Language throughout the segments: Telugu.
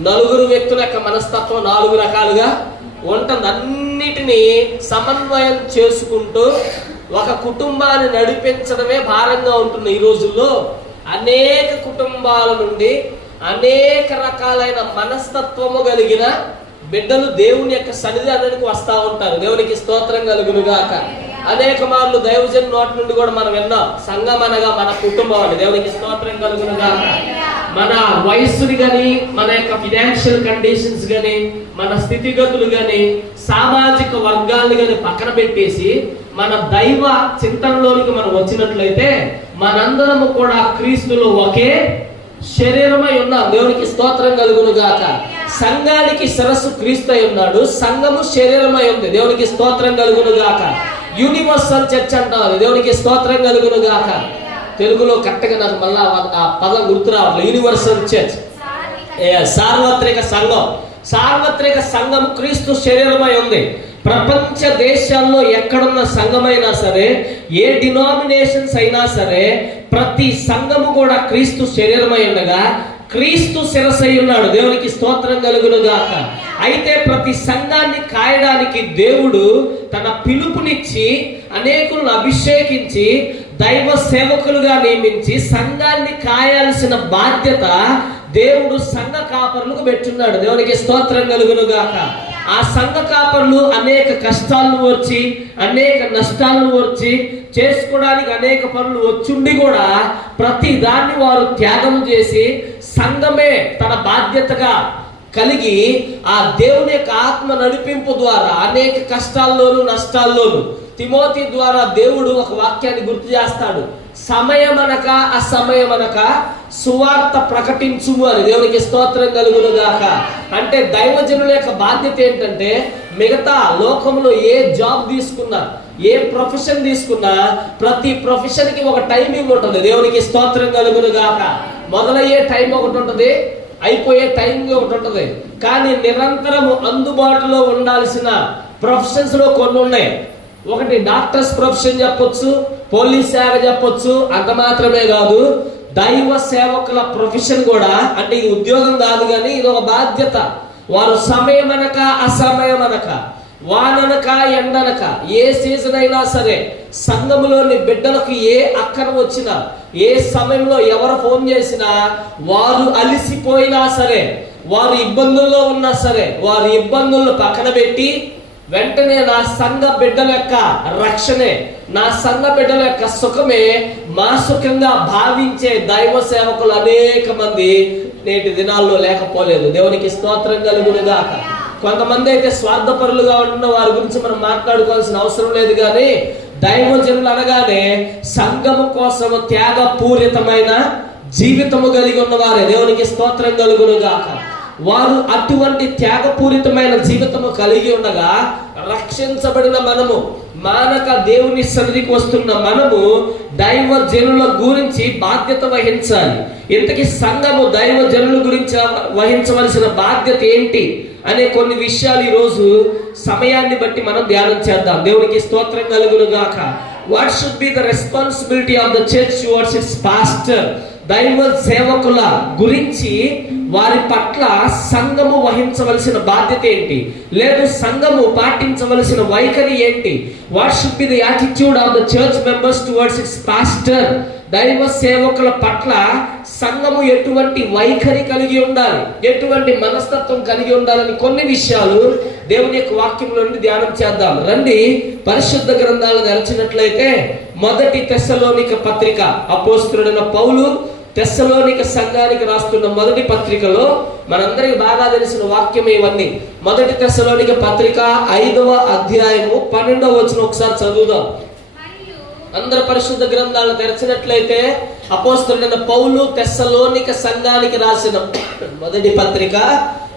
నలుగురు వ్యక్తుల యొక్క మనస్తత్వం నాలుగు రకాలుగా ఉంటుంది అన్నిటినీ సమన్వయం చేసుకుంటూ ఒక కుటుంబాన్ని నడిపించడమే భారంగా ఉంటుంది ఈ రోజుల్లో. అనేక కుటుంబాల నుండి అనేక రకాలైన మనస్తత్వము కలిగిన బిడ్డలు దేవుని యొక్క సన్నిధానానికి వస్తూ ఉంటారు. దేవునికి స్తోత్రం కలుగునుగాక. అనేక మార్లు దైవజన్ నోటి నుండి కూడా మనం విన్నాం సంఘం అనగా మన కుటుంబం అని దేవునికి స్తోత్రం కలుగును మన వయస్సుని కానీ మన యొక్క ఫినాన్షియల్ కండిషన్స్ కానీ మన స్థితిగతులు కానీ సామాజిక వర్గాలను కానీ పక్కన పెట్టేసి మన దైవ చింతనలోనికి మనం వచ్చినట్లయితే మనందరము కూడా క్రీస్తులో ఒకే శరీరమై ఉన్నాం. దేవునికి స్తోత్రం కలుగును గాక సంఘానికి శిరస్సు క్రీస్తు అయి ఉన్నాడు. సంఘము శరీరమై ఉంది. దేవునికి స్తోత్రం కలుగును గాక యూనివర్సల్ చర్చ్ అంటారు. దేవునికి స్తోత్రం కలుగును గాక తెలుగులో కరెక్ట్గా నాకు మళ్ళా ఆ పదం గుర్తు రావట్లేదు యూనివర్సల్ చర్చ్. సార్వత్రిక సంఘం. సార్వత్రిక సంఘం క్రీస్తు శరీరమై ఉంది. ప్రపంచ దేశాల్లో ఎక్కడున్న సంఘమైనా సరే ఏ డినామినేషన్స్ అయినా సరే ప్రతి సంఘము కూడా క్రీస్తు శరీరమై ఉండగా క్రీస్తు శిరసై ఉన్నాడు. దేవునికి స్తోత్రం కలుగును గాక అయితే ప్రతి సంఘాన్ని కాయడానికి దేవుడు తన పిలుపునిచ్చి అనేకులను అభిషేకించి దైవ సేవకులుగా నియమించి సంఘాన్ని కాయాల్సిన బాధ్యత దేవుడు సంఘ కాపరులకు పెట్టున్నాడు. దేవునికి స్తోత్రం కలుగునుగాక. ఆ సంఘ కాపరులు అనేక కష్టాలను వచ్చి అనేక నష్టాలను వచ్చి చేసుకోవడానికి అనేక పనులు వచ్చుండి కూడా ప్రతి దాన్ని వారు త్యాగం చేసి సంఘమే తన బాధ్యతగా కలిగి ఆ దేవుని యొక్క ఆత్మ నడిపింపు ద్వారా అనేక కష్టాల్లోనూ నష్టాల్లోనూ తిమోతి ద్వారా దేవుడు ఒక వాక్యాన్ని గుర్తు చేస్తాడు. సమయమనక అసమయమనక సువార్త ప్రకటించుము అని దేవునికి స్తోత్రం కలుగును గాక అంటే దైవజనుల యొక్క బాధ్యత ఏంటంటే మిగతా లోకంలో ఏ జాబ్ తీసుకున్నా ఏ ప్రొఫెషన్ తీసుకున్నా ప్రతి ప్రొఫెషన్కి ఒక టైమింగ్ ఉంటుంది. దేవునికి స్తోత్రం కలుగును గాక మొదలయ్యే టైం ఒకటి ఉంటుంది. అయిపోయే టైం ఒకటి ఉంటుంది. కానీ నిరంతరము అందుబాటులో ఉండాల్సిన ప్రొఫెషన్స్లో కొన్ని ఉన్నాయి. ఒకటి డాక్టర్స్ ప్రొఫెషన్ చెప్పొచ్చు పోలీస్ సేవ చెప్పొచ్చు అంత మాత్రమే కాదు. దైవ సేవకుల ప్రొఫెషన్ కూడా అంటే ఇది ఉద్యోగం కాదు కానీ ఇది ఒక బాధ్యత. వారు సమయం అసమయమనక వాననక ఎండనక ఏ సీజన్ అయినా సరే సంఘములోని బిడ్డలకు ఏ అక్కర వచ్చినా ఏ సమయంలో ఎవరు ఫోన్ చేసినా వారు అలిసిపోయినా సరే వారు ఇబ్బందుల్లో ఉన్నా సరే వారి ఇబ్బందులను పక్కన పెట్టి వెంటనే నా సంఘ బిడ్డల యొక్క రక్షణే నా సంఘ బిడ్డల యొక్క సుఖమే మా సుఖంగా భావించే దైవ సేవకులు అనేక మంది నేటి దినాల్లో లేకపోలేదు. దేవునికి స్తోత్రం కలుగునుగాక. కొంతమంది అయితే స్వార్థపరులుగా ఉంటున్న వారి గురించి మనం మాట్లాడుకోవాల్సిన అవసరం లేదు కానీ దైవజనులు అనగానే సంఘము కోసము త్యాగపూరితమైన జీవితము కలిగి ఉన్నవారే. దేవునికి స్తోత్రం కలుగునుగాక. వారు అటువంటి త్యాగపూరితమైన జీవితము కలిగి ఉండగా రక్షించబడిన మనము మానక దేవుని సన్నిధికి వస్తున్న మనము దైవ జనుల గురించి బాధ్యత వహించాలి. ఇంతకీ సంఘము దైవ జనుల గురించి వహించవలసిన బాధ్యత ఏంటి? అనే కొన్ని విషయాలు ఈరోజు సమయాన్ని బట్టి మనం ధ్యానం చేద్దాం. దేవునికి స్తోత్రం కలుగును గాక what should be the responsibility of the church towards its pastor దైవ సేవకుల గురించి వారి పట్ల సంఘము వహించవలసిన బాధ్యత ఏంటి? లేదు సంఘము పాటించవలసిన వైఖరి ఏంటి? What should be the attitude of the church members towards its pastor దైవ సేవకుల పట్ల సంఘము ఎటువంటి వైఖరి కలిగి ఉండాలి ఎటువంటి మనస్తత్వం కలిగి ఉండాలని కొన్ని విషయాలు దేవుని యొక్క వాక్యంలో నుండి ధ్యానం చేద్దాం. రండి పరిశుద్ధ గ్రంథాలు నెరచినట్లయితే మొదటి తెస్సలోనిక పత్రిక అపోస్తుడైన పౌలు తెస్సలోనిక సంఘానికి రాస్తున్న మొదటి పత్రికలో మనందరికి బాగా తెలిసిన వాక్యం ఇవన్నీ మొదటి తెస్సలోనిక పత్రిక ఐదవ అధ్యాయము పన్నెండవ వచ్చిన ఒకసారి చదువుదాం. అందరు పరిశుద్ధ గ్రంథాలు తెరచినట్లయితే అపోస్తుడైన పౌలు తెస్సలోనిక సంఘానికి రాసిన మొదటి పత్రిక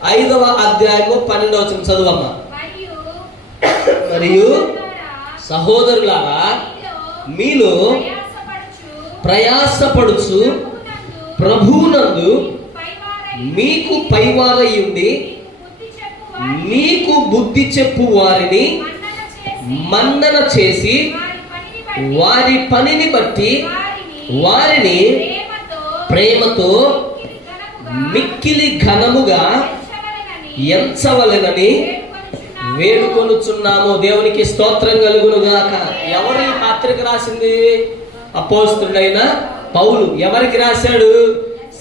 ఐదవ అధ్యాయము పన్నెండవ చదువమ్మా. మరియు సహోదరులారా, మీలో ప్రయాసపడుచు ప్రభువునందు పైవారై మీకు పైవారయ్యుండి మీకు బుద్ధి చెప్పు వారిని మన్నన చేసి చేసి వారి పనిని బట్టి వారిని ప్రేమతో మిక్కిలి ఘనముగా ఎంచవలెనని వేడుకొనుచున్నాము. దేవునికి స్తోత్రం కలుగును గాక పాత్రకు రాసింది? అపోస్తుడైన పౌలు. ఎవరికి రాశాడు?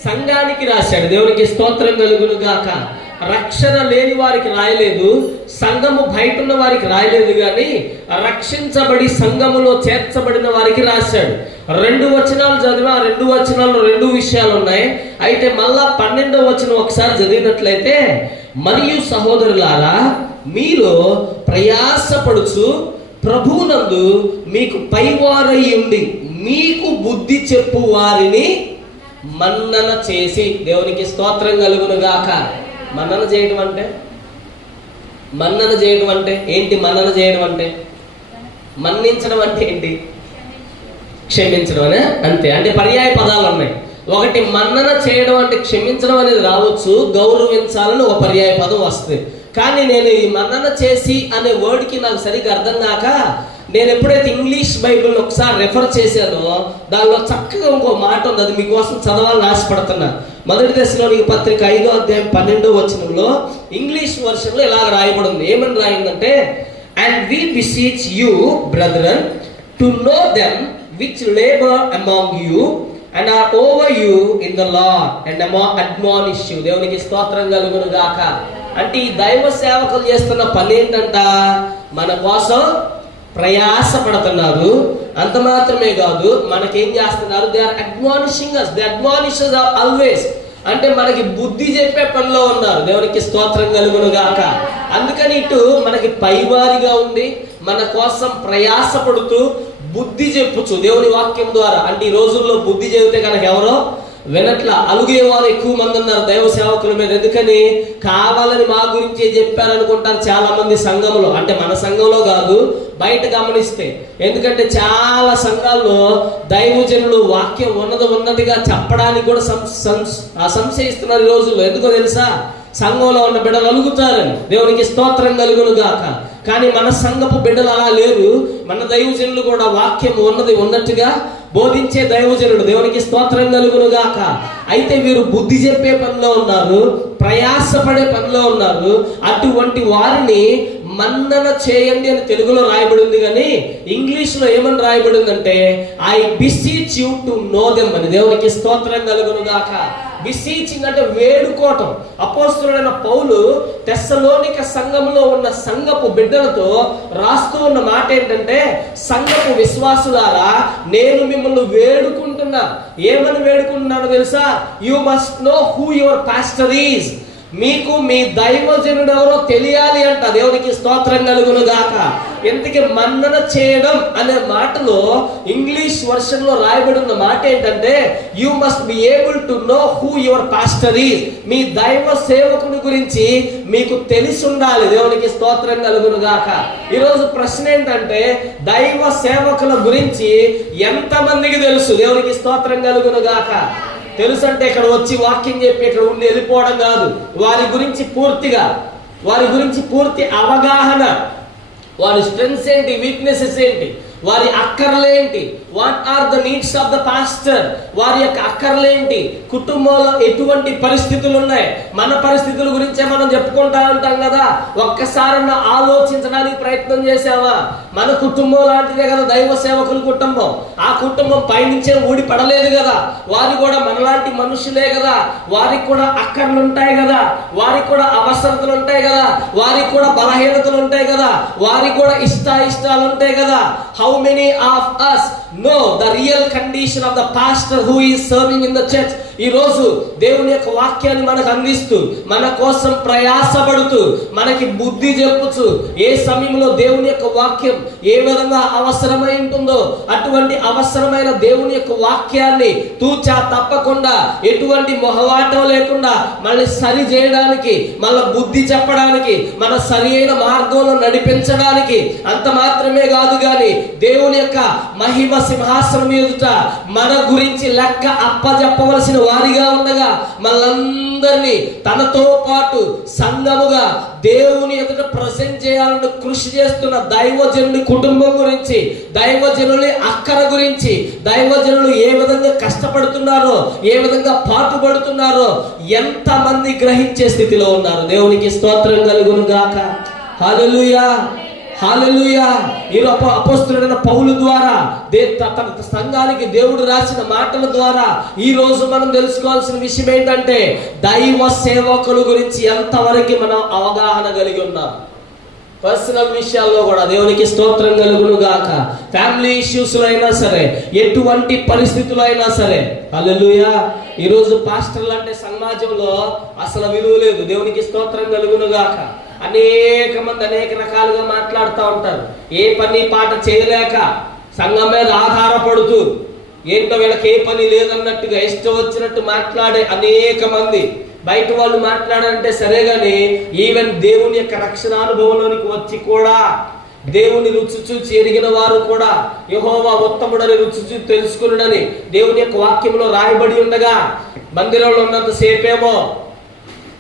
సంఘానికి రాశాడు. దేవునికి స్తోత్రం కలుగును గాక రక్షణ లేని వారికి రాయలేదు సంఘము బయట ఉన్న వారికి రాయలేదు కానీ రక్షించబడి సంఘములో చేర్చబడిన వారికి రాశాడు. రెండు వచనాలు చదివా రెండు వచనాల్లో రెండు విషయాలు ఉన్నాయి అయితే మళ్ళా పన్నెండవ వచనం ఒకసారి చదివినట్లయితే మరియు సహోదరులారా మీలో ప్రయాసపడుచు ప్రభువునందు మీకు పైవారై ఉండి మీకు బుద్ధి చెప్పు వారిని మన్నన చేసి. దేవునికి స్తోత్రం కలుగునుగాక. గాక మన్నన చేయడం అంటే? మన్నన చేయడం అంటే ఏంటి మన్నన చేయడం అంటే? మన్నించడం అంటే ఏంటి? క్షమించడం అనే అంతే. అంటే పర్యాయ పదాలు ఉన్నాయి. ఒకటి మన్నన చేయడం అంటే క్షమించడం అనేది రావచ్చు గౌరవించాలని ఒక పర్యాయ పదం వస్తుంది. కానీ నేను ఈ మన్నన చేసి అనే వర్డ్కి నాకు సరిగ్గా అర్థం కాక నేను ఎప్పుడైతే ఇంగ్లీష్ బైబిల్ ఒకసారి రెఫర్ చేశానో దానిలో చక్కగా ఇంకో మాట ఉంది అది మీకోసం చదవాలని ఆశపడుతున్నా. మొదటి దశలోని పత్రిక ఐదో అధ్యాయం పన్నెండో వచనంలో ఇంగ్లీష్ వర్షన్లో ఇలా రాయబడింది. ఏమని రాయిందంటే and we beseech you brethren to know them which labour among you and are over you in the Lord and among admonish దేవునికి స్తోత్రం కలుగును గాక అంటే ఈ దైవ సేవకులు చేస్తున్న పని ఏంటంట? మన కోసం ప్రయాసపడుతున్నారు. అంత మాత్రమే కాదు మనకేం చేస్తున్నారు? They are admonishing us they are always అంటే మనకి బుద్ధి చెప్పే పనిలో ఉన్నారు. దేవునికి స్తోత్రం కలుగును గాక అందుకని ఇటు మనకి పైవారిగా ఉండి మన కోసం ప్రయాసపడుతూ బుద్ధి చెప్పుచు దేవుని వాక్యం ద్వారా. అంటే ఈ రోజుల్లో బుద్ధి చెబితే కనుక ఎవరో వినట్ల అలుగే వారు ఎక్కువ మంది ఉన్నారు దైవ సేవకుల మీద. ఎందుకని? కావాలని మా గురించి చెప్పారనుకుంటారు చాలా మంది సంఘంలో అంటే మన సంఘంలో కాదు బయట గమనిస్తే. ఎందుకంటే చాలా సంఘాల్లో దైవజనులు వాక్యం ఉన్నది ఉన్నదిగా చెప్పడానికి కూడా సం- సం- ఆ సంశయిస్తున్నారు ఈ రోజుల్లో. ఎందుకో తెలుసా? సంఘంలో ఉన్న బిడ్డలు అలుగుతారని. దేవునికి స్తోత్రం కలుగును గాక. కానీ మన సంఘపు బిడ్డలు అలా లేరు. మన దైవజనులు కూడా వాక్యం ఉన్నది ఉన్నట్టుగా బోధించే దైవజనుడు దేవునికి స్తోత్రం కలుగును గాక అయితే వీరు బుద్ధి చెప్పే పనిలో ఉన్నారు ప్రయాసపడే పనిలో ఉన్నారు. అటువంటి వారిని మన్నన చేయండి అని తెలుగులో రాయబడి ఉంది కానీ ఇంగ్లీష్లో ఏమని రాయబడి ఉందంటే I beseech you to know them అని దేవునికి స్తోత్రం కలుగును గాక బిసీచింగ్ అంటే వేడుకోవటం. అపోస్తుడైన పౌలు తెస్సలోనిక సంఘంలో ఉన్న సంఘపు బిడ్డలతో రాస్తూ ఉన్న మాట ఏంటంటే సంఘపు విశ్వాసులారా నేను మిమ్మల్ని వేడుకుంటున్నా. ఏమని వేడుకుంటున్నానో తెలుసా? You must know who your pastor is మీకు మీ దైవజనుడు ఎవరో తెలియాలి అంట. దేవునికి స్తోత్రం కలుగును గాక ఇంతకీ మన్నన చేయడం అనే మాటలో ఇంగ్లీష్ వర్షన్లో రాయబడి ఉన్న మాట ఏంటంటే you must be able to know who your pastor is మీ దైవ సేవకుని గురించి మీకు తెలిసి ఉండాలి. దేవునికి స్తోత్రం కలుగును గాక ఈరోజు ప్రశ్న ఏంటంటే దైవ సేవకుల గురించి ఎంతమందికి తెలుసు? దేవునికి స్తోత్రం కలుగును గాక తెలుసు అంటే ఇక్కడ వచ్చి వాక్యం చెప్పి ఇక్కడ ఉండి వెళ్ళిపోవడం కాదు. వారి గురించి పూర్తిగా వారి గురించి పూర్తి అవగాహన వారి స్ట్రెంగ్స్ ఏంటి వీక్నెసెస్ ఏంటి వారి అక్కర్లేంటి what are the needs of the pastor వారి యొక్క అక్కర్లేంటి కుటుంబంలో ఎటువంటి పరిస్థితులు ఉన్నాయి? మన పరిస్థితుల గురించే మనం చెప్పుకుంటా ఉంటాం కదా. ఒక్కసారన్నా ఆలోచించడానికి ప్రయత్నం చేసావా మన కుటుంబం లాంటిదే కదా దైవ సేవకుల కుటుంబం. ఆ కుటుంబం పైనుంచే ఊడి పడలేదు కదా. వారు కూడా మనలాంటి మనుషులే కదా. వారికి కూడా అక్కర్లు ఉంటాయి కదా. వారికి కూడా అవసరతలు ఉంటాయి కదా. వారికి కూడా బలహీనతలు ఉంటాయి కదా. వారికి కూడా ఇష్ట ఇష్టాలు ఉంటాయి కదా. How many of us know the real condition of the pastor who is serving in the church ఈ రోజు దేవుని యొక్క వాక్యాన్ని మనకు అందిస్తూ మన కోసం ప్రయాసపడుతూ మనకి బుద్ధి చెప్పుచు ఏ సమయంలో దేవుని యొక్క వాక్యం ఏ విధంగా అవసరమై ఉంటుందో అటువంటి అవసరమైన దేవుని యొక్క వాక్యాన్ని తూచా తప్పకుండా ఎటువంటి మొహవాటం లేకుండా మళ్ళీ సరి చేయడానికి మళ్ళీ బుద్ధి చెప్పడానికి మన సరి అయిన మార్గంలో నడిపించడానికి అంత మాత్రమే కాదు కానీ దేవుని యొక్క మహిమ సింహాసనం ఎదుట మన గురించి లెక్క అప్పజెప్పవలసిన వారిగా ఉండగా మనందరినీ తనతో పాటు సంఘముగా దేవుని ఎదుట ప్రజెంట్ చేయాలని కృషి చేస్తున్న దైవజనుడి కుటుంబం గురించి దైవజనుడి అక్కర గురించి దైవజనులు ఏ విధంగా కష్టపడుతున్నారో ఏ విధంగా పాటుపడుతున్నారో ఎంతమంది గ్రహించే స్థితిలో ఉన్నారు. దేవునికి స్తోత్రం కలుగును గాక హల్లెలూయా. హాలెలూయా. ఈ అపస్తుడైన పౌలు ద్వారా దే తన సంఘానికి దేవుడు రాసిన మాటల ద్వారా ఈ రోజు మనం తెలుసుకోవాల్సిన విషయం ఏంటంటే దైవ సేవకుల గురించి ఎంతవరకు మనం అవగాహన కలిగి ఉన్నాం. పర్సనల్ విషయాల్లో కూడా దేవునికి స్తోత్రం కలుగును గాక ఫ్యామిలీ ఇష్యూస్లో అయినా సరే ఎటువంటి పరిస్థితులు అయినా సరే అల్లెలుయా ఈరోజు పాస్టర్లు అంటే సమాజంలో అసలు విలువ లేదు. దేవునికి స్తోత్రం కలుగును గాక అనేక మంది అనేక రకాలుగా మాట్లాడుతూ ఉంటారు. ఏ పని పాట చేయలేక సంఘం మీద ఆధారపడుతూ ఏంటో వీళ్ళకి ఏ పని లేదన్నట్టుగా ఇష్టం వచ్చినట్టు మాట్లాడే అనేక మంది. బయట వాళ్ళు మాట్లాడంటే సరే కానీ ఈవెన్ దేవుని యొక్క రక్షణ అనుభవంలోనికి వచ్చి కూడా దేవుని రుచి చూచి ఎరిగిన వారు కూడా యహోవా ఉత్తముడని రుచి చూచి తెలుసుకున్నాడని దేవుని యొక్క వాక్యంలో రాయబడి ఉండగా మందిరంలో ఉన్నంత సేపేమో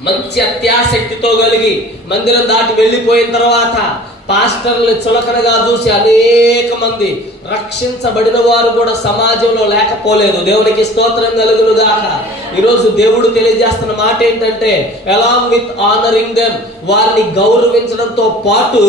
మంచి అత్యాసక్తితో కలిగి మందిరం దాటి వెళ్ళిపోయిన తర్వాత పాస్టర్లు చులకనగా చూసి అనేక మంది రక్షించబడిన వారు కూడా సమాజంలో లేకపోలేదు. దేవునికి స్తోత్రం కలుగును గాక ఈరోజు దేవుడు తెలియజేస్తున్న మాట ఏంటంటే అలాంగ్ విత్ ఆనరింగ్ దెమ్ వారిని గౌరవించడంతో పాటు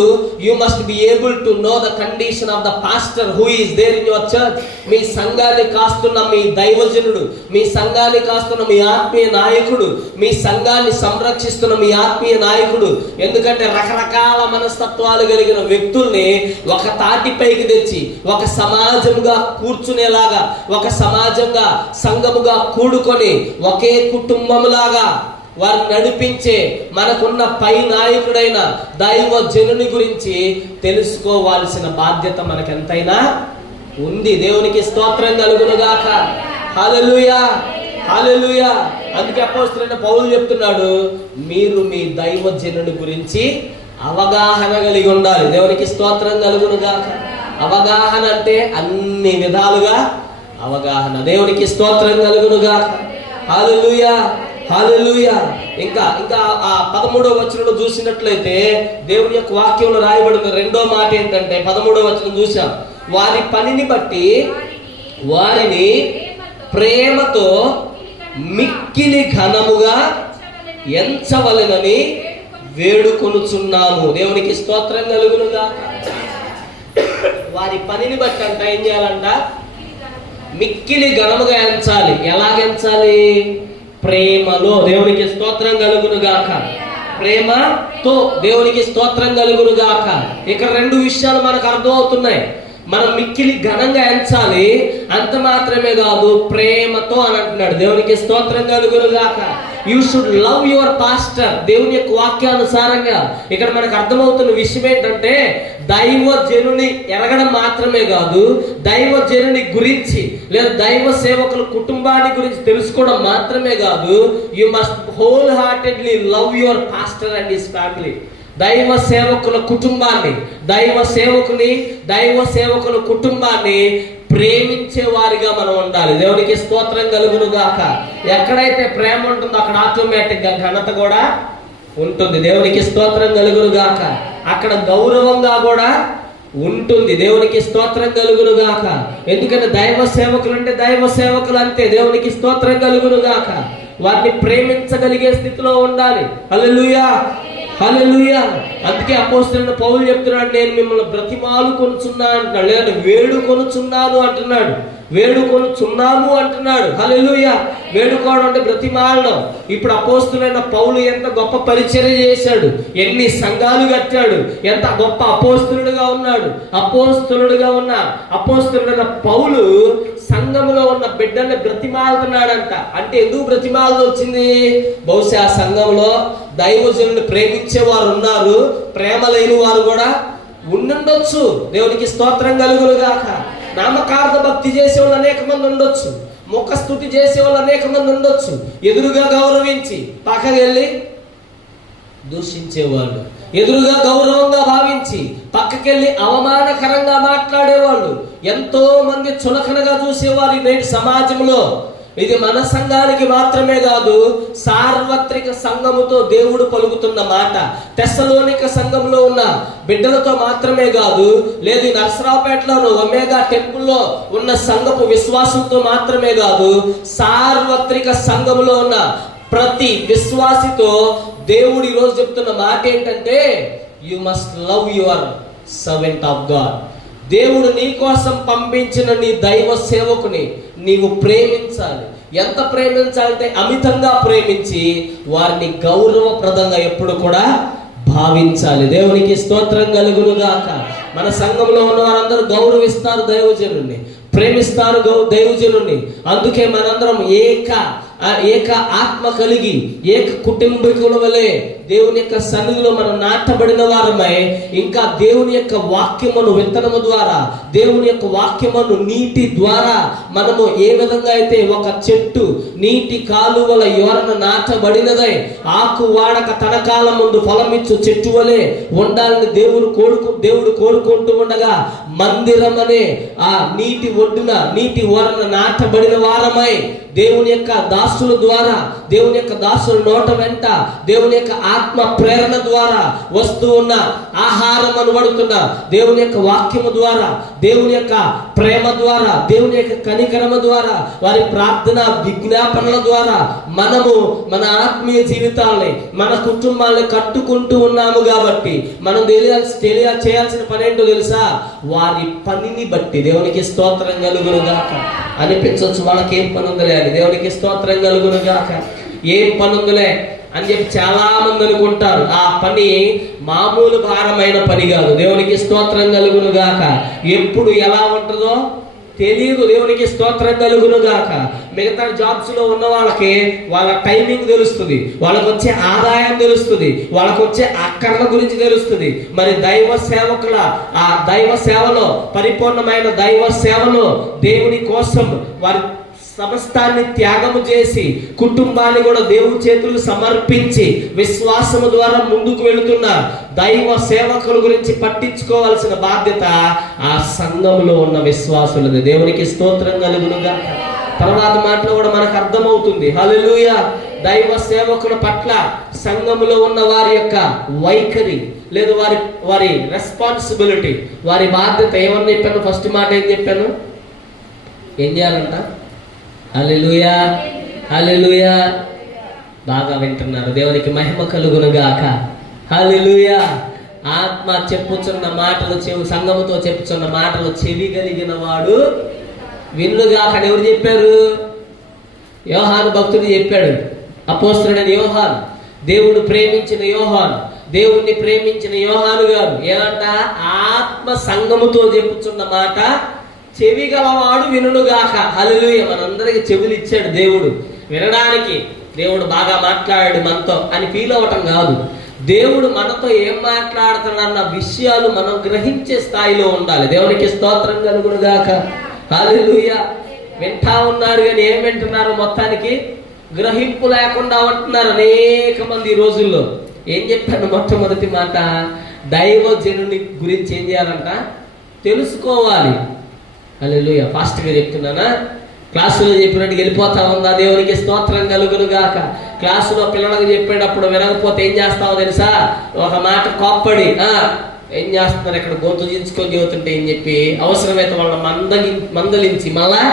you must be able to know the condition of the pastor who is there in your church మీ సంఘాన్ని కాస్తున్న మీ దైవజనుడు మీ సంఘాన్ని కాస్తున్న మీ ఆత్మీయ నాయకుడు మీ సంఘాన్ని సంరక్షిస్తున్న మీ ఆత్మీయ నాయకుడు. ఎందుకంటే రకరకాల మనస్తత్వాలు కలిగిన వ్యక్తుల్ని ఒక తాటిపైకి తెచ్చి ఒక ఒక సమాజముగా కూర్చునేలాగా ఒక సమాజంగా సంఘముగా కూడుకొని ఒకే కుటుంబములాగా వారు నడిపించే మనకున్న పై నాయకుడైన దైవ జనుని గురించి తెలుసుకోవాల్సిన బాధ్యత మనకెంతైనా ఉంది. దేవునికి స్తోత్రం కలుగునుగాక. హలలుయా హలలుయా అందుకే అపోస్తున్న పౌలు చెప్తున్నాడు మీరు మీ దైవజనుని గురించి అవగాహన కలిగి ఉండాలి. దేవునికి స్తోత్రం కలుగునుగాక. అవగాహన అంటే అన్ని విధాలుగా అవగాహన. దేవునికి స్తోత్రం కలుగునుగా హల్లెలూయా హల్లెలూయా. ఇంకా ఇంకా ఆ పదమూడవ వచనంలో చూసినట్లయితే దేవుని యొక్క వాక్యంలో రాయబడిన రెండో మాట ఏంటంటే పదమూడవ వచనం చూసాం వారి పనిని బట్టి వారిని ప్రేమతో మిక్కిలి ఘనముగా ఎంచవలెనని వేడుకొనుచున్నాము. దేవునికి స్తోత్రం కలుగునుగా వారి పనిని బట్టి అంట ఏం చేయాలంట? మిక్కిలి ఘనముగా ఎంచాలి. ఎలాగెంచాలి ప్రేమలో. దేవునికి స్తోత్రం కలుగును గాక ప్రేమతో దేవునికి స్తోత్రం కలుగును గాక ఇక్కడ రెండు విషయాలు మనకు అర్థమవుతున్నాయి. మనం మిక్కిలి ఘనంగా ఎంచాలి. అంత మాత్రమే కాదు ప్రేమతో అని అంటున్నాడు. దేవునికి స్తోత్రం కలుగును గాక you should love your pastor దేవుని యొక్క వాక్యానుసారంగా ఇక్కడ మనకు అర్థమవుతున్న విషయం ఏంటంటే దైవ జనుని ఎరగడం మాత్రమే కాదు దైవ జనుని గురించి లేదా దైవ సేవకుల కుటుంబాన్ని గురించి తెలుసుకోవడం మాత్రమే కాదు you must wholeheartedly love your pastor and his family దైవ సేవకుల కుటుంబాన్ని దైవ సేవకుని దైవ సేవకుల కుటుంబాన్ని ప్రేమించే వారిగా మనం ఉండాలి. దేవునికి స్తోత్రం కలుగును గాక. ఎక్కడైతే ప్రేమ ఉంటుందో అక్కడ ఆటోమేటిక్గా ఘనత కూడా ఉంటుంది. దేవునికి స్తోత్రం కలుగును గాక. అక్కడ గౌరవంగా కూడా ఉంటుంది. దేవునికి స్తోత్రం కలుగును గాక. ఎందుకంటే దైవ సేవకులు అంటే దైవ సేవకులు అంతే. దేవునికి స్తోత్రం కలుగును గాక. వారిని ప్రేమించగలిగే స్థితిలో ఉండాలి. హల్లెలూయా. హల్లెలూయా. అందుకే అపోస్తున్న పౌలు చెప్తున్నాడు నేను మిమ్మల్ని బ్రతిమాలు కొనుచున్నా అంటున్నాడు లేదా వేడు కొనుచున్నాను అంటున్నాడు. వేడుకొనుచున్నాము అంటున్నాడు. హల్లెలూయా. వేడుకోవడం అంటే బ్రతిమాలడం. ఇప్పుడు అపోస్తులైన పౌలు ఎంత గొప్ప పరిచర్య చేశాడు. ఎన్ని సంఘాలు కట్టాడు. ఎంత గొప్ప అపోస్తులుడుగా ఉన్నాడు. అపోస్తులుడుగా ఉన్న అపోస్తులైన పౌలు సంఘములో ఉన్న బిడ్డల్ని బ్రతిమాలుతున్నాడంట. అంటే ఎందుకు బ్రతిమాలతో వచ్చింది? బహుశా ఆ సంఘంలో దైవజనులు ప్రేమించే వారు ఉన్నారు ప్రేమ లేని వారు కూడా ఉండుండొచ్చు. దేవునికి స్తోత్రం కలుగులుగాక నామకార్థ భక్తి చేసే వాళ్ళు అనేక మంది ఉండొచ్చు. ముఖ స్థుతి చేసే వాళ్ళు అనేక మంది ఉండొచ్చు. ఎదురుగా గౌరవించి పక్కకి వెళ్ళి దూషించేవాళ్ళు. ఎదురుగా గౌరవంగా భావించి పక్కకెళ్ళి అవమానకరంగా మాట్లాడేవాళ్ళు. ఎంతో మంది చులకనగా చూసేవారు నేటి సమాజంలో. ఇది మన సంఘానికి మాత్రమే కాదు సార్వత్రిక సంఘముతో దేవుడు పలుకుతున్న మాట. తెస్సలోనిక సంఘంలో ఉన్న బిడ్డలతో మాత్రమే కాదు లేదు ఈ ఒమేగా టెంపుల్లో ఉన్న సంఘపు విశ్వాసంతో మాత్రమే కాదు సార్వత్రిక సంఘములో ఉన్న ప్రతి విశ్వాసితో దేవుడు ఈరోజు చెప్తున్న మాట ఏంటంటే you must love your servant of God దేవుడు నీ కోసం పంపించిన నీ దైవ సేవకుని నీవు ప్రేమించాలి. ఎంత ప్రేమించాలంటే అమితంగా ప్రేమించి వారిని గౌరవప్రదంగా ఎప్పుడు కూడా భావించాలి. దేవునికి స్తోత్రం కలుగును గాక మన సంఘంలో ఉన్న వారందరూ గౌరవిస్తారు దైవజనుడిని ప్రేమిస్తారు గౌ దైవజనుడిని అందుకే మనందరం ఏక ఆ ఏక ఆత్మ కలిగి ఏక కుటుంబీకుల వలె దేవుని యొక్క సన్నిధిలో మనం నాటబడిన వారమై. ఇంకా దేవుని యొక్క వాక్యమును విత్తనము ద్వారా దేవుని యొక్క వాక్యమును నీటి ద్వారా మనము ఏ విధంగా అయితే ఒక చెట్టు నీటి కాలువల ఎవరన నాటబడినదై ఆకు వాడక తన కాలం ముందు ఫలమిచ్చు చెట్టు వలె ఉండాలని దేవుడు కోరుకు దేవుడు కోరుకుంటూ ఉండగా మందిరం అనే ఆ నీటి ఒడ్డున నీటి వరన నాటబడిన వారమై దేవుని యొక్క దాసుల ద్వారా దేవుని యొక్క దాసుల నోట వెంట దేవుని యొక్క ఆత్మ ప్రేరణ ద్వారా వస్తూ ఉన్న ఆహారం అనబడుతున్న దేవుని యొక్క వాక్యము ద్వారా దేవుని యొక్క ప్రేమ ద్వారా దేవుని యొక్క కనికరమ ద్వారా వారి ప్రార్థన విజ్ఞాపనల ద్వారా మనము మన ఆత్మీయ జీవితాల్ని మన కుటుంబాల్ని కట్టుకుంటూ ఉన్నాము కాబట్టి మనం తెలియాల్సి తెలియ చేయాల్సిన పని ఏంటో తెలుసా? వారి పనిని బట్టి దేవునికి స్తోత్రం కలుగునుగాక. అనిపించవచ్చు వాళ్ళకి ఏం పని ఉందిలే దేవునికి స్తోత్రం కలుగును గాక ఏం పనుందిలే అని చెప్పి చాలా మంది అనుకుంటారు. ఆ పని మామూలు భారమైన పని కాదు. దేవునికి స్తోత్రం కలుగును గాక ఎప్పుడు ఎలా ఉంటుందో తెలియదు దేవునికి స్తోత్రం కలుగును గాక మిగతా జాబ్స్లో ఉన్న వాళ్ళకి వాళ్ళ టైమింగ్ తెలుస్తుంది. వాళ్ళకి వచ్చే ఆదాయం తెలుస్తుంది. వాళ్ళకి వచ్చే అక్కర్ల గురించి తెలుస్తుంది. మరి దైవ సేవకుల ఆ దైవ సేవలో పరిపూర్ణమైన దైవ సేవలో దేవుని కోసం వారి సమస్తాన్ని త్యాగము చేసి కుటుంబాన్ని కూడా దేవుని చేతులకు సమర్పించి విశ్వాసము ద్వారా ముందుకు వెళుతున్న దైవ సేవకుల గురించి పట్టించుకోవాల్సిన బాధ్యత ఆ సంఘంలో ఉన్న విశ్వాసులది. దేవునికి స్తోత్రం కలుగునుగా. తర్వాత మాటలో కూడా మనకు అర్థమవుతుంది. హల్లెలూయా! దైవ సేవకుల పట్ల సంఘములో ఉన్న వారి యొక్క వైఖరి లేదు వారి వారి రెస్పాన్సిబిలిటీ వారి బాధ్యత ఏమని చెప్పాను? ఫస్ట్ మాట ఏం చెప్పాను? ఏం చేయాలంట? హల్లెలూయా హల్లెలూయా. బాగా వింటున్నారు. దేవునికి మహిమ కలుగునుగాక. హలెలుయా ఆత్మ చెప్పుచున్న మాటలు చెవి సంగముతో చెప్పుచున్న మాటలు చెవి కలిగిన వాడు విన్నుగాక ఎవరు చెప్పారు? యోహాను భక్తుడు చెప్పాడు. అపోస్తుడైన యోహాన్. దేవుడు ప్రేమించిన యోహాన్. దేవుణ్ణి ప్రేమించిన యోహాను గారు. ఏమంట? ఆత్మ సంగముతో చెప్పుచున్న మాట చెవి గలవాడు వినుగాక హల్లెలూయా. మనందరికి చెవులు ఇచ్చాడు దేవుడు. వినడానికి దేవుడు బాగా మాట్లాడాడు మనతో అని ఫీల్ అవ్వటం కాదు. దేవుడు మనతో ఏం మాట్లాడుతున్నాడన్న విషయాలు మనం గ్రహించే స్థాయిలో ఉండాలి. దేవునికి స్తోత్రం కలుగునుగాక. హల్లెలూయా. వింటా ఉన్నారు కానీ ఏం వింటున్నారు? మొత్తానికి గ్రహింపు లేకుండా ఉంటున్నారు అనేక మంది ఈ రోజుల్లో. ఏం చెప్పాను మొట్టమొదటి మాట? దైవజనుని గురించి ఏం చేయాలంట? తెలుసుకోవాలి. అల్లు ఫాస్ట్గా చెప్తున్నానా? క్లాసులో చెప్పినట్టు వెళ్ళిపోతా ఉందా? దేవునికి స్తోత్రం కలుగును గాక క్లాసులో పిల్లలకు చెప్పేటప్పుడు వినకపోతే ఏం చేస్తావో తెలుసా? ఒక మాట కోప్పడి ఏం చేస్తున్నారు ఇక్కడ? గొంతు దించుకొని చదువుతుంటే ఏం చెప్పి? అవసరమైతే వాళ్ళని మందలి మందలించి మళ్ళా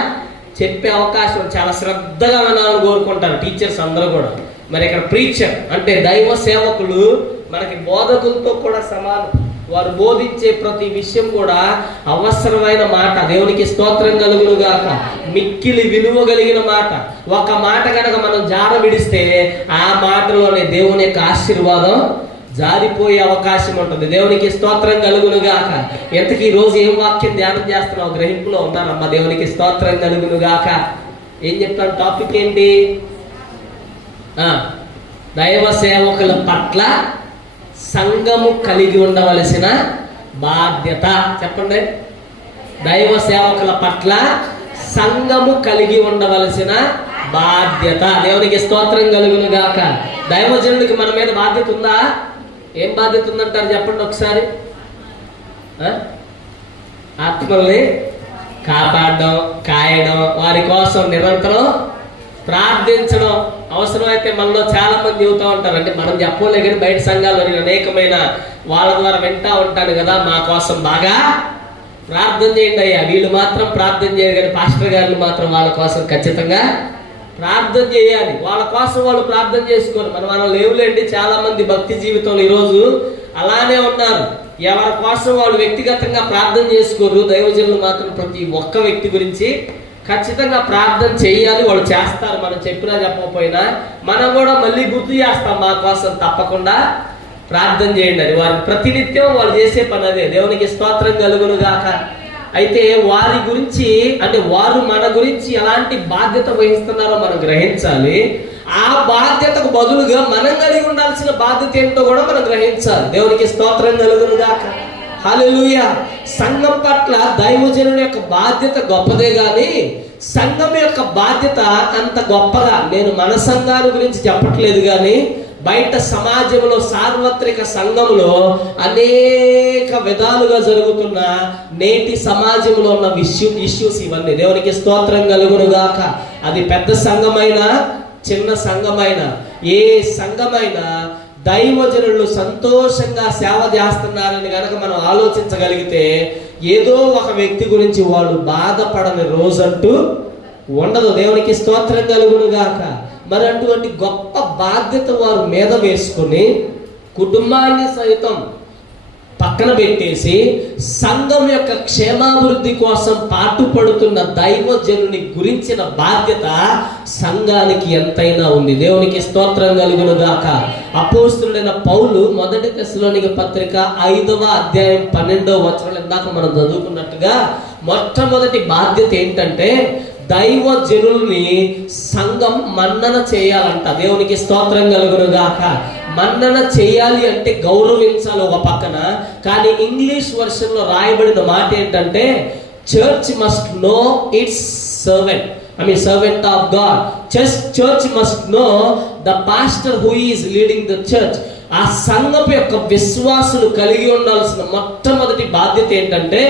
చెప్పే అవకాశం చాలా శ్రద్ధగా వినాలని కోరుకుంటారు టీచర్స్ అందరూ కూడా. మరి ఇక్కడ ప్రీచర్ అంటే దైవ సేవకులు మనకి బోధకులతో కూడా సమానం. వారు బోధించే ప్రతి విషయం కూడా అవసరమైన మాట. దేవునికి స్తోత్రం కలుగును గాక మిక్కిలి విలువ కలిగిన మాట. ఒక మాట కనుక మనం జార విడిస్తే ఆ మాటలోనే దేవుని యొక్క ఆశీర్వాదం జారిపోయే అవకాశం ఉంటుంది. దేవునికి స్తోత్రం కలుగును గాక ఎంతకీ రోజు ఏం వాక్యం ధ్యానం చేస్తున్నావు? గ్రహింపులో ఉన్నానమ్మా దేవునికి స్తోత్రం కలుగును గాక ఏం చెప్తాను టాపిక్ ఏంటి? దైవ సేవకుల పట్ల సంఘము కలిగి ఉండవలసిన బాధ్యత. చెప్పండి. దైవ సేవకుల పట్ల సంఘము కలిగి ఉండవలసిన బాధ్యత. దేవునికి స్తోత్రం కలుగును గాక. దైవజనుడికి మన మీద బాధ్యత ఉందా? ఏం బాధ్యత ఉందంటారు చెప్పండి ఒకసారి. ఆత్మల్ని కాపాడడం కాయడం వారి కోసం నిరంతరం ప్రార్థించడం. అవసరమైతే మనలో చాలా మంది చెబుతూ ఉంటారు. అంటే మనం చెప్పలే కానీ బయట సంఘాల్లో నేను అనేకమైన వాళ్ళ ద్వారా వింటా ఉంటాను కదా మా కోసం బాగా ప్రార్థన చేయండి అయ్యా. వీళ్ళు మాత్రం ప్రార్థన చేయరు కానీ పాస్టర్ గారు మాత్రం వాళ్ళ కోసం ఖచ్చితంగా ప్రార్థన చేయాలి. వాళ్ళ కోసం వాళ్ళు ప్రార్థన చేసుకోరు మన మనం లేవులేండి చాలా మంది భక్తి జీవితంలో ఈరోజు అలానే ఉన్నారు. ఎవరి కోసం వాళ్ళు వ్యక్తిగతంగా ప్రార్థన చేసుకోరు. దైవజనులు మాత్రం ప్రతి ఒక్క వ్యక్తి గురించి ఖచ్చితంగా ప్రార్థన చేయాలి వాళ్ళు చేస్తారు. మనం చెప్పినా చెప్పకపోయినా మనం కూడా మళ్ళీ గుర్తు చేస్తాం మా కోసం తప్పకుండా ప్రార్థన చేయండి అని. వారి ప్రతినిత్యం వాళ్ళు చేసే పని అదే. దేవునికి స్తోత్రం కలుగును గాక అయితే వారి గురించి అంటే వారు మన గురించి ఎలాంటి బాధ్యత వహిస్తున్నారో మనం గ్రహించాలి. ఆ బాధ్యతకు బదులుగా మనం కలిగి ఉండాల్సిన బాధ్యత ఏంటో కూడా మనం గ్రహించాలి. దేవునికి స్తోత్రం కలుగును గాక హల్లెలూయా. సంఘం పట్ల దైవజనుని యొక్క బాధ్యత గొప్పదే కానీ సంఘం యొక్క బాధ్యత అంత గొప్పగా నేను మన సంఘాన్ని గురించి చెప్పట్లేదు కానీ బయట సమాజంలో సార్వత్రిక సంఘంలో అనేక విధాలుగా జరుగుతున్న నేటి సమాజంలో ఉన్న ఇష్యూ ఇష్యూస్ ఇవన్నీ. దేవునికి స్తోత్రం కలుగును గాక అది పెద్ద సంఘమైనా చిన్న సంఘమైనా ఏ సంఘమైనా దైవజనులు సంతోషంగా సేవ చేస్తున్నారని కనుక మనం ఆలోచించగలిగితే ఏదో ఒక వ్యక్తి గురించి వాళ్ళు బాధపడని రోజంటూ ఉండదు. దేవునికి స్తోత్రం కలుగును గాక మరి అటువంటి గొప్ప బాధ్యత వారు మీద వేసుకుని కుటుంబాన్ని సైతం పక్కన పెట్టేసి సంఘం యొక్క క్షేమాభివృద్ధి కోసం పాటుపడుతున్న దైవజనుని గురించిన బాధ్యత సంఘానికి ఎంతైనా ఉంది. దేవునికి స్తోత్రం కలుగును గాక అపోస్తుడైన పౌలు మొదటి దశలోనికి పత్రిక ఐదవ అధ్యాయం పన్నెండవ వచనం ఇందాక మనం చదువుకున్నట్టుగా మొట్టమొదటి బాధ్యత ఏంటంటే దైవ జనుల్ని సంఘం మన్నన చేయాలంట. దేవునికి స్తోత్రం కలుగును గాక మన్నన చేయాలి అంటే గౌరవించాలి ఒక పక్కన. కానీ ఇంగ్లీష్ వర్షన్లో రాయబడిన మాట ఏంటంటే church must know its servant I mean servant of God church church must know the pastor who is leading the church ఆ సంఘం యొక్క విశ్వాసులు కలిగి ఉండాల్సిన మొట్టమొదటి బాధ్యత ఏంటంటే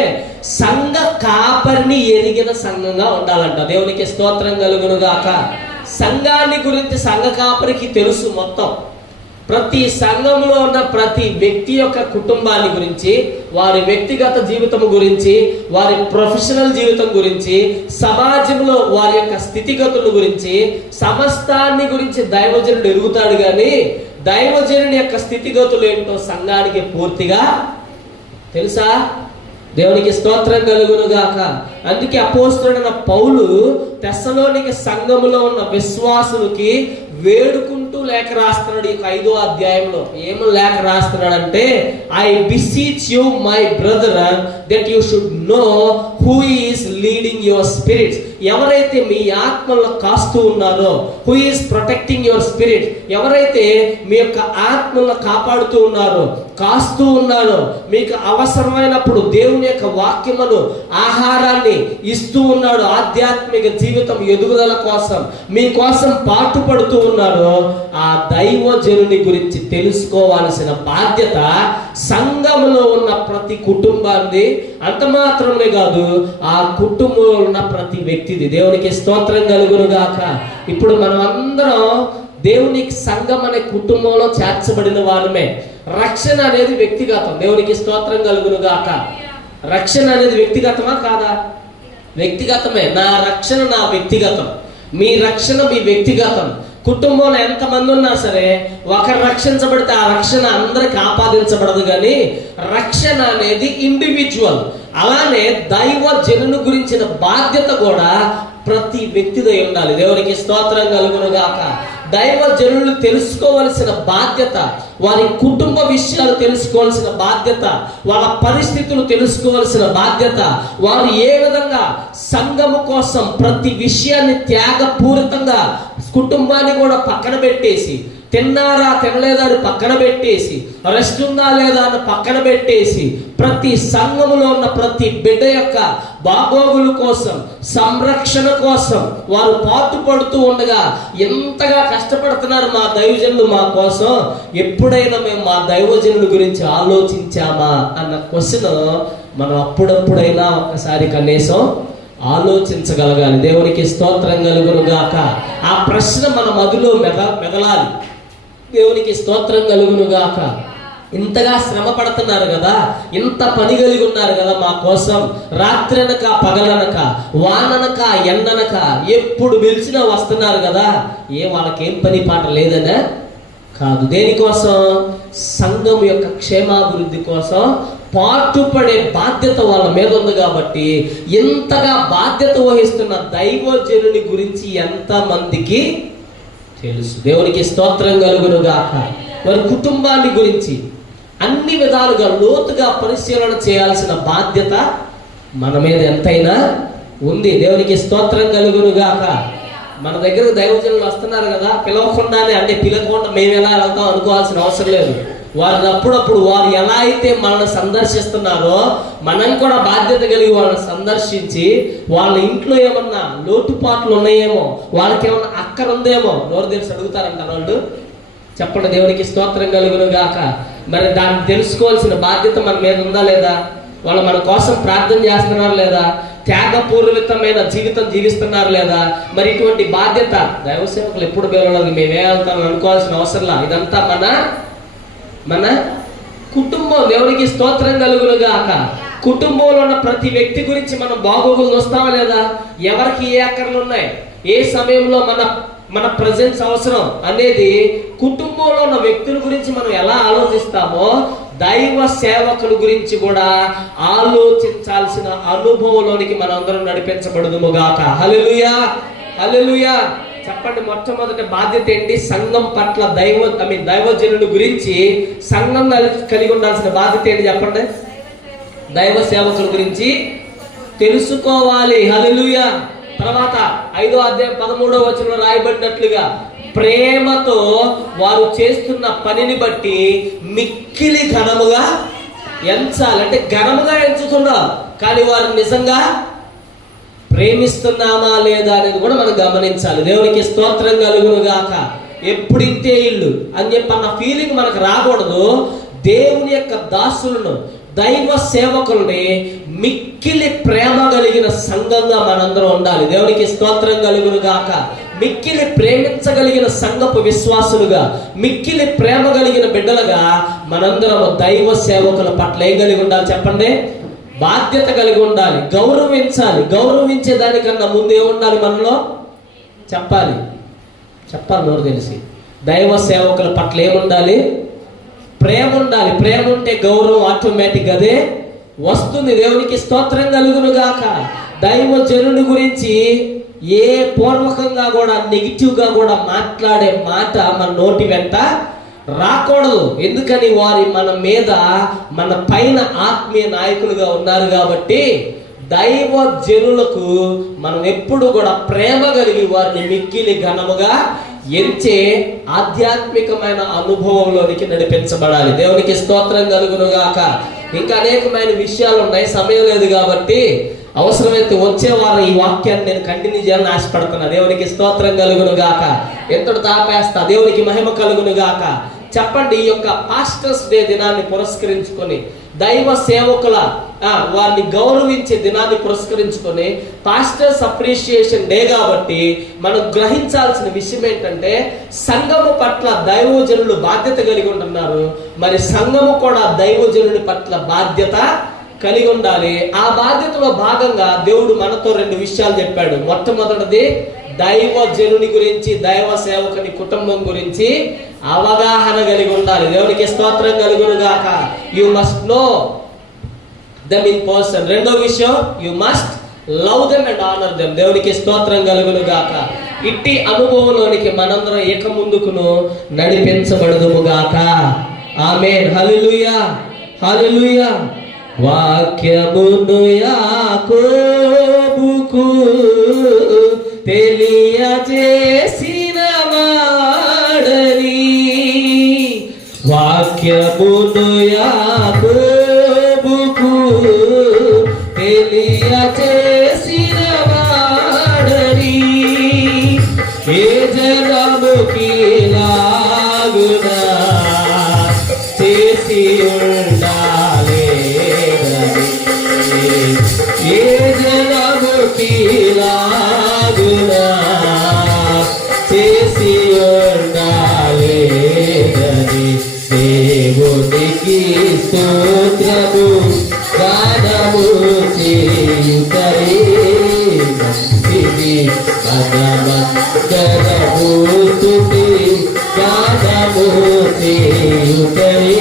సంఘ కాపరిని ఎరిగిన సంఘంగా ఉండాలంట. దేవునికి స్తోత్రం కలుగును గాక సంఘాన్ని గురించి సంఘ కాపరికి తెలుసు మొత్తం. ప్రతి సంఘంలో ఉన్న ప్రతి వ్యక్తి యొక్క కుటుంబాన్ని గురించి వారి వ్యక్తిగత జీవితం గురించి వారి ప్రొఫెషనల్ జీవితం గురించి సమాజంలో వారి యొక్క స్థితిగతుల గురించి సమస్తాన్ని గురించి దైవజనుడు ఎరుగుతాడు కానీ దైవజనుని యొక్క స్థితిగతులు ఏంటో సంఘానికి పూర్తిగా తెలుసా? దేవునికి స్తోత్రం కలుగునుగాక. అందుకే అపోస్తుడైన పౌలు తెస్సలోనికి సంఘములో ఉన్న విశ్వాసులకి వేడుకుంటూ లేఖ రాస్తున్నాడు ఈ ఐదో అధ్యాయంలో. ఏం లేఖ రాస్తున్నాడంటే I beseech you my brother that you should know who is leading your spirits ఎవరైతే మీ ఆత్మలను కాస్తూ ఉన్నారో who is protecting your spirit ఎవరైతే మీ యొక్క ఆత్మలను కాపాడుతూ ఉన్నారో కాస్తూ ఉన్నారో మీకు అవసరమైనప్పుడు దేవుని యొక్క వాక్యమును ఆహారాన్ని ఇస్తూ ఉన్నాడు ఆధ్యాత్మిక జీవితం ఎదుగుదల కోసం. మీ కోసం పాటుపడుతూ ఉన్నారో ఆ దైవజనుని గురించి తెలుసుకోవాల్సిన బాధ్యత సంఘంలో ఉన్న ప్రతి కుటుంబాన్ని అంత మాత్రమే కాదు ఆ కుటుంబంలో ఉన్న ప్రతి వ్యక్తిది. దేవునికి స్తోత్రం కలుగును గాక ఇప్పుడు మనం అందరం దేవునికి సంఘం అనే కుటుంబంలో చేర్చబడిన వారమే. రక్షణ అనేది వ్యక్తిగతం. దేవునికి స్తోత్రం కలుగును గాక రక్షణ అనేది వ్యక్తిగతమా కాదా? వ్యక్తిగతమే. నా రక్షణ నా వ్యక్తిగతం. మీ రక్షణ మీ వ్యక్తిగతం. కుటుంబంలో ఎంతమంది ఉన్నా సరే ఒకరు రక్షించబడితే ఆ రక్షణ అందరికి ఆపాదించబడదు కానీ రక్షణ అనేది ఇండివిజువల్ అలానే దైవ జనుని గురించిన బాధ్యత కూడా ప్రతి వ్యక్తిదై ఉండాలి. దేవునికి స్తోత్రం కలుగును గాక దైవ జనులు తెలుసుకోవలసిన బాధ్యత వారి కుటుంబ విషయాలు తెలుసుకోవాల్సిన బాధ్యత వాళ్ళ పరిస్థితులు తెలుసుకోవాల్సిన బాధ్యత వారు ఏ విధంగా సంఘము కోసం ప్రతి విషయాన్ని త్యాగపూరితంగా కుటుంబాన్ని కూడా పక్కన పెట్టేసి తిన్నారా తినలేదా అని పక్కన పెట్టేసి రెస్ట్ ఉందా లేదా అని పక్కన పెట్టేసి ప్రతి సంఘములో ఉన్న ప్రతి బిడ్డ యొక్క బాగోగుల కోసం సంరక్షణ కోసం వారు పాటు పడుతూ ఉండగా ఎంతగా కష్టపడుతున్నారు మా దైవజనులు మా కోసం? ఎప్పుడైనా మేము మా దైవజనుల గురించి ఆలోచించామా? అన్న క్వశ్చన్ మనం అప్పుడప్పుడైనా ఒకసారి కనీసం ఆలోచించగలగాలి. దేవునికి స్తోత్రం కలుగును గాక ఆ ప్రశ్న మన మదిలో మెద మెదలాలి. దేవునికి స్తోత్రం కలుగును గాక ఇంతగా శ్రమ పడుతున్నారు కదా. ఇంత పని కలిగి ఉన్నారు కదా మా కోసం. రాత్రనక పగలనక వాననక ఎండనక ఎప్పుడు పిలిచినా వస్తున్నారు కదా. ఏ వాళ్ళకేం పని పాట లేదనే? కాదు. దేనికోసం? సంఘం యొక్క క్షేమాభివృద్ధి కోసం పాటుపడే బాధ్యత వాళ్ళ మీద ఉంది కాబట్టి ఎంతగా బాధ్యత వహిస్తున్న దైవజనుని గురించి ఎంతమందికి తెలుసు? దేవునికి స్తోత్రం కలుగును గాక వారి కుటుంబాన్ని గురించి అన్ని విధాలుగా లోతుగా పరిశీలన చేయాల్సిన బాధ్యత మన మీద ఎంతైనా ఉంది. దేవునికి స్తోత్రం కలుగును గాక మన దగ్గరకు దైవజనులు వస్తున్నారు కదా పిలవకుండానే అంటే పిలవకుండా మేము ఎలా వెళ్తాం అనుకోవాల్సిన అవసరం లేదు. వారిని అప్పుడప్పుడు వారు ఎలా అయితే మనల్ని సందర్శిస్తున్నారో మనం కూడా బాధ్యత కలిగి వాళ్ళని సందర్శించి వాళ్ళ ఇంట్లో ఏమన్నా లోటుపాట్లు ఉన్నాయేమో వాళ్ళకి ఏమన్నా అక్కర ఉందేమో నోరు తెలిసి అడుగుతారంట వాళ్ళు చెప్పండి దేవునికి స్తోత్రం కలుగును గాక. మరి దాన్ని తెలుసుకోవాల్సిన బాధ్యత మన మీద ఉందా లేదా? వాళ్ళు మన కోసం ప్రార్థన చేస్తున్నారు లేదా? త్యాగపూర్వితమైన జీవితం జీవిస్తున్నారు లేదా? మరి ఇటువంటి బాధ్యత దైవ సేవకులు ఎప్పుడు పిలవలేదు మేమే వెళ్తాం అనుకోవాల్సిన అవసరంలా? ఇదంతా మన మన కుటుంబం దేవునికి స్తోత్రం కలుగును గాక కుటుంబంలో ఉన్న ప్రతి వ్యక్తి గురించి మనం బాగోగులు వస్తావా లేదా? ఎవరికి ఏ అక్కర్లు ఉన్నాయి? ఏ సమయంలో మన మన ప్రజెన్స్ అవసరం అనేది కుటుంబంలో ఉన్న వ్యక్తుల గురించి మనం ఎలా ఆలోచిస్తామో దైవ సేవకుల గురించి కూడా ఆలోచించాల్సిన అనుభవంలోనికి మనందరం నడిపించబడదుము గాక హలెలుయా హల్లెలూయా! చెప్పండి మొట్టమొదటి బాధ్యత ఏంటి? సంఘం పట్ల దైవ ఐ మీన్ దైవజనుల గురించి సంఘం కలిగి ఉండాల్సిన బాధ్యత ఏంటి చెప్పండి? దైవ సేవకుల గురించి తెలుసుకోవాలి. హలలుయ తర్వాత ఐదో అధ్యాయం పదమూడో వచనంలో రాయబడినట్లుగా ప్రేమతో వారు చేస్తున్న పనిని బట్టి మిక్కిలి ఘనముగా ఎంచాలి. అంటే ఘనముగా ఎంచుతున్నారు కానీ వారు నిజంగా ప్రేమిస్తున్నామా లేదా అనేది కూడా మనం గమనించాలి. దేవునికి స్తోత్రం కలుగును గాక ఎప్పుడింటే ఇల్లు అని చెప్పి అన్న ఫీలింగ్ మనకు రాకూడదు. దేవుని యొక్క దాసులను దైవ సేవకుల్ని మిక్కిలి ప్రేమ కలిగిన సంఘంగా మనందరం ఉండాలి. దేవునికి స్తోత్రం కలుగును గాక మిక్కిలి ప్రేమించగలిగిన సంఘపు విశ్వాసులుగా మిక్కిలి ప్రేమ కలిగిన బిడ్డలుగా మనందరం దైవ సేవకుల పట్ల ఏం కలిగి ఉండాలి చెప్పండి? బాధ్యత కలిగి ఉండాలి గౌరవించాలి. గౌరవించే దానికన్నా ముందు ఏముండాలి మనలో? చెప్పాలి. చెప్పాలి నోరు తెలిసి. దైవ సేవకుల పట్ల ఏముండాలి? ప్రేమ ఉండాలి. ప్రేమ ఉంటే గౌరవం ఆటోమేటిక్ అదే. వస్తుంది దేవునికి స్తోత్రం కలుగును గాక దైవ జనుని గురించి ఏ పూర్వకంగా కూడా నెగిటివ్గా కూడా మాట్లాడే మాట మన నోటి వెంట రాకూడదు. ఎందుకని వారి మన మీద మన పైన ఆత్మీయ నాయకులుగా ఉన్నారు కాబట్టి దైవ జనులకు మనం ఎప్పుడు కూడా ప్రేమ కలిగి వారిని మిక్కిలి ఘనముగా ఎంచే ఆధ్యాత్మికమైన అనుభవంలోనికి నడిపించబడాలి. దేవునికి స్తోత్రం కలుగును గాక ఇంకా అనేకమైన విషయాలు ఉన్నాయి సమయం లేదు కాబట్టి అవసరమైతే వచ్చే వారం ఈ వాక్యాన్ని నేను కంటిన్యూ చేయాలని ఆశపడుతున్నా. దేవునికి స్తోత్రం కలుగును గాక ఎంతటి తాపేస్తా దేవునికి మహిమ కలుగును గాక చెప్పండి ఈ యొక్క పాస్టర్స్ డే దినాన్ని పురస్కరించుకొని దైవ సేవకుల వారిని గౌరవించే దినాన్ని పురస్కరించుకొని పాస్టర్స్ అప్రిషియేషన్ డే కాబట్టి మనం గ్రహించాల్సిన విషయం ఏంటంటే సంఘము పట్ల దైవజనులు బాధ్యత కలిగి ఉంటున్నారు. మరి సంఘము కూడా దైవజనుని పట్ల బాధ్యత కలిగి ఉండాలి. ఆ బాధ్యతలో భాగంగా దేవుడు మనతో రెండు విషయాలు చెప్పాడు. మొట్టమొదటిది దైవ జనుని గురించి దైవ సేవకుని కుటుంబం గురించి అవగాహన కలిగి ఉండాలి. దేవునికి స్తోత్రం కలుగును గాక you must know them in person రెండో విషయం you must love them and honour them దేవునికి స్తోత్రం కలుగును గాక ఇట్టి అనుభవంలోనికి మనందరం ఏక ముందుకును నడిపించబడదుము గాక ఆమె హల్లెలూయా. హల్లెలూయా. వాక్యమును యాకో